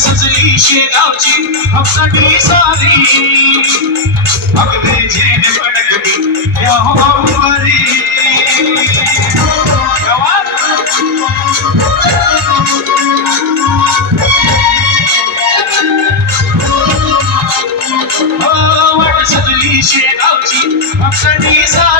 सजली शेराजी हम सभी सारी अगले जेने पड़क यहाँ बाबूबारी Oh, what is it, Alicia? Oh, gee, I'm sorry, sorry.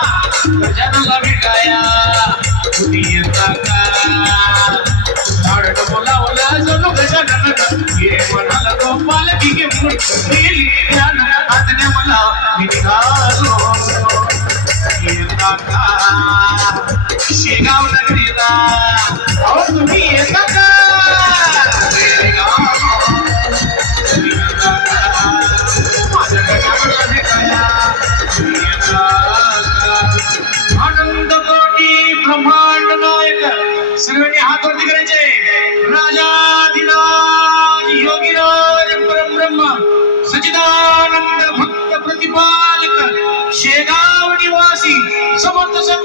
ಕرجನ Lavi ಕಾಯು ತುನಿಯ ಕಾಕಾ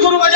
kurulacak.